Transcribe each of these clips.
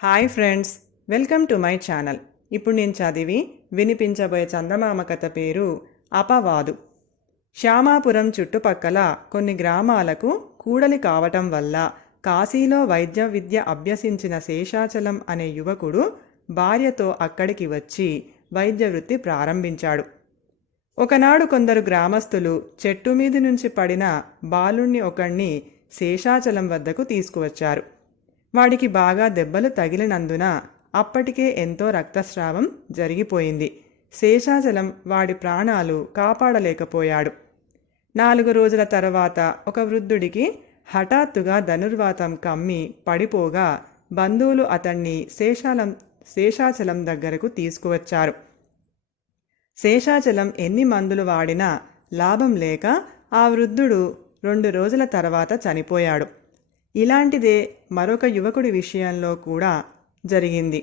Hi friends, welcome to my channel. ఇప్పుడు నేను చదివి వినిపించబోయే చందమామ కథ పేరు అపవాదు. శ్యామాపురం చుట్టుపక్కల కొన్ని గ్రామాలకు కూడలి కావటం వల్ల కాశీలో వైద్య విద్య అభ్యసించిన శేషాచలం అనే యువకుడు భార్యతో అక్కడికి వచ్చి వైద్య వృత్తి ప్రారంభించాడు. ఒకనాడు కొందరు గ్రామస్తులు చెట్టు మీది నుంచి పడిన బాలుణ్ణి ఒకణ్ణి శేషాచలం వద్దకు తీసుకువచ్చారు. వాడికి బాగా దెబ్బలు తగిలినందున అప్పటికే ఎంతో రక్తస్రావం జరిగిపోయింది. శేషాచలం వాడి ప్రాణాలు కాపాడలేకపోయాడు. 4 రోజుల తర్వాత ఒక వృద్ధుడికి హఠాత్తుగా ధనుర్వాతం కమ్మి పడిపోగా బంధువులు అతన్ని శేషాచలం దగ్గరకు తీసుకువచ్చారు. శేషాచలం ఎన్ని మందులు వాడినా లాభం లేక ఆ వృద్ధుడు 2 రోజుల తర్వాత చనిపోయాడు. ఇలాంటిదే మరొక యువకుడి విషయంలో కూడా జరిగింది.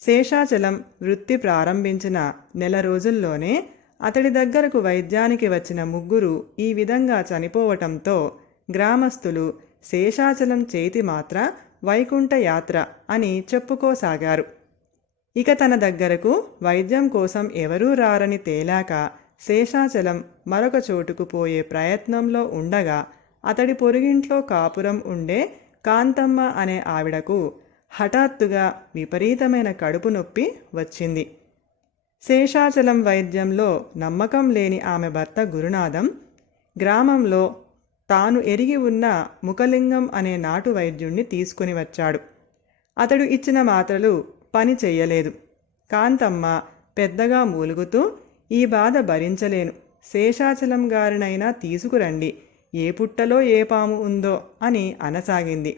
శేషాచలం వృత్తి ప్రారంభించిన నెల రోజుల్లోనే అతడి దగ్గరకు వైద్యానికి వచ్చిన 3 ఈ విధంగా చనిపోవటంతో గ్రామస్తులు శేషాచలం చేతి మాత్ర వైకుంఠ యాత్ర అని చెప్పుకోసాగారు. ఇక తన దగ్గరకు వైద్యం కోసం ఎవరూ రారని తేలాక శేషాచలం మరొక చోటుకు పోయే ప్రయత్నంలో ఉండగా అతడి పొరుగింట్లో కాపురం ఉండే కాంతమ్మ అనే ఆవిడకు హఠాత్తుగా విపరీతమైన కడుపు నొప్పి వచ్చింది. శేషాచలం వైద్యంలో నమ్మకం లేని ఆమె భర్త గురునాథం గ్రామంలో తాను ఎరిగి ఉన్న ముఖలింగం అనే నాటు వైద్యుణ్ణి తీసుకుని వచ్చాడు. అతడు ఇచ్చిన మాత్రలు పని చెయ్యలేదు. కాంతమ్మ పెద్దగా మూలుగుతూ, "ఈ బాధ భరించలేను, శేషాచలం గారినైనా తీసుకురండి, ఏ పుట్టలో ఏ పాము ఉందో" అని అనసాగింది.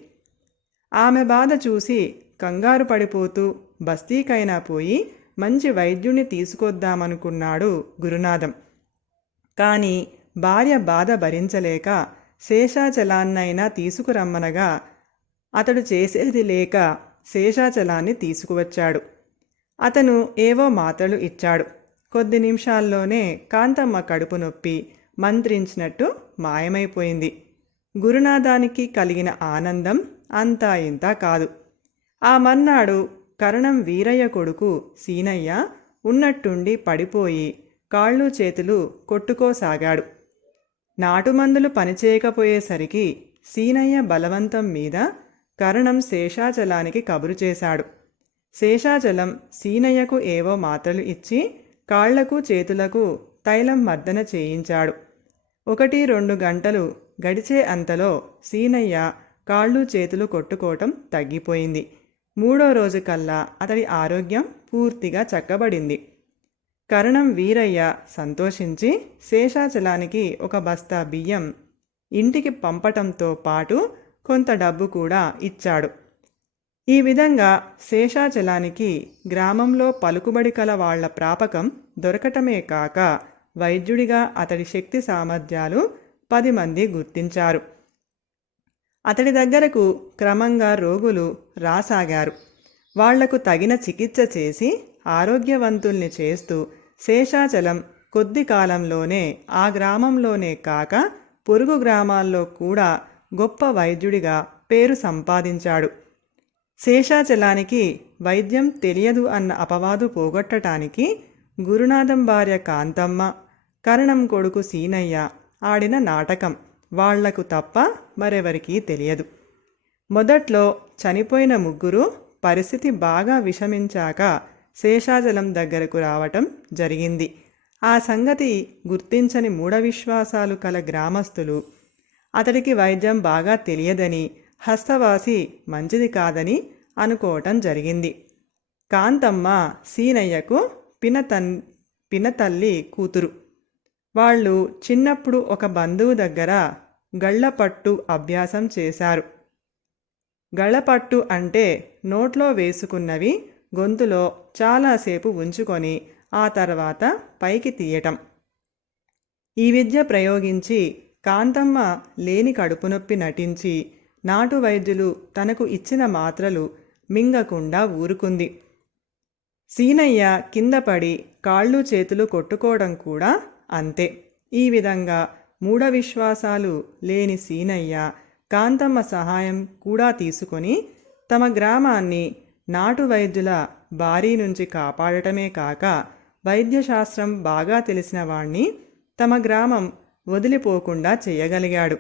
ఆమె బాధ చూసి కంగారు పడిపోతూ బస్తీకైనా పోయి మంచి వైద్యుణ్ణి తీసుకొద్దామనుకున్నాడు గురునాథం. కానీ భార్య బాధ భరించలేక శేషాచలాన్నైనా తీసుకురమ్మనగా అతడు చేసేది లేక శేషాచలాన్ని తీసుకువచ్చాడు. అతను ఏవో మాత్రలు ఇచ్చాడు. కొద్ది నిమిషాల్లోనే కాంతమ్మ కడుపు నొప్పి మంత్రించినట్టు మాయమైపోయింది. గురునాథానికి కలిగిన ఆనందం అంతా ఇంతా కాదు. ఆ మర్నాడు కరణం వీరయ్య కొడుకు సీనయ్య ఉన్నట్టుండి పడిపోయి కాళ్ళు చేతులు కొట్టుకోసాగాడు. నాటుమందులు పనిచేయకపోయేసరికి సీనయ్య బలవంతం మీద కరణం శేషాచలానికి కబురు చేశాడు. శేషాచలం సీనయ్యకు ఏవో మాత్రలు ఇచ్చి కాళ్లకు చేతులకు తైలం మర్దన చేయించాడు. 1-2 గంటలు గడిచే అంతలో సీనయ్య కాళ్ళు చేతులు కొట్టుకోవటం తగ్గిపోయింది. 3వ రోజు కల్లా అతడి ఆరోగ్యం పూర్తిగా చక్కబడింది. కరణం వీరయ్య సంతోషించి శేషాచలానికి 1 బస్తా బియ్యం ఇంటికి పంపటంతో పాటు కొంత డబ్బు కూడా ఇచ్చాడు. ఈ విధంగా శేషాచలానికి గ్రామంలో పలుకుబడి కల వాళ్ల ప్రాపకం దొరకటమే కాక వైద్యుడిగా అతడి శక్తి సామర్థ్యాలు 10 మంది గుర్తించారు. అతడి దగ్గరకు క్రమంగా రోగులు రాసాగారు. వాళ్లకు తగిన చికిత్స చేసి ఆరోగ్యవంతుల్ని చేస్తూ శేషాచలం కొద్ది కాలంలోనే ఆ గ్రామంలోనే కాక పొరుగు గ్రామాల్లో కూడా గొప్ప వైద్యుడిగా పేరు సంపాదించాడు. శేషాచలానికి వైద్యం తెలియదు అన్న అపవాదు పోగొట్టడానికి గురునాథం భార్య కాంతమ్మ, కరణం కొడుకు సీనయ్య ఆడిన నాటకం వాళ్లకు తప్ప మరెవరికీ తెలియదు. మొదట్లో చనిపోయిన 3 పరిస్థితి బాగా విషమించాక శేషాచలం దగ్గరకు రావటం జరిగింది. ఆ సంగతి గుర్తించని మూఢవిశ్వాసాలు కల గ్రామస్తులు అతడికి వైద్యం బాగా తెలియదని, హస్తవాసి మంచిది కాదని అనుకోవటం జరిగింది. కాంతమ్మ సీనయ్యకు పినతల్లి కూతురు. వాళ్ళు చిన్నప్పుడు ఒక బంధువు దగ్గర గళ్ళపట్టు అభ్యాసం చేశారు. గళ్ళపట్టు అంటే నోట్లో వేసుకున్నవి గొంతులో చాలాసేపు ఉంచుకొని ఆ తర్వాత పైకి తీయటం. ఈ విద్య ప్రయోగించి కాంతమ్మ లేని కడుపునొప్పి నటించి నాటు వైద్యులు తనకు ఇచ్చిన మాత్రలు మింగకుండా ఊరుకుంది. సీనయ్య కింద పడి కాళ్ళు చేతులు కొట్టుకోవడం కూడా అంతే. ఈ విధంగా మూఢవిశ్వాసాలు లేని సీనయ్య కాంతమ్మ సహాయం కూడా తీసుకొని తమ గ్రామాన్ని నాటు వైద్యుల బారి నుంచి కాపాడటమే కాక వైద్యశాస్త్రం బాగా తెలిసిన వాణ్ణి తమ గ్రామం వదిలిపోకుండా చేయగలిగాడు.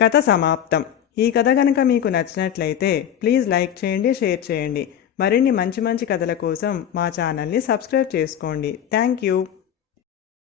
కథ సమాప్తం. ఈ కథ కనుక మీకు నచ్చినట్లయితే ప్లీజ్ లైక్ చేయండి, షేర్ చేయండి. మరిన్ని మంచి మంచి కథల కోసం మా ఛానల్ని సబ్స్క్రైబ్ చేసుకోండి. Thank you.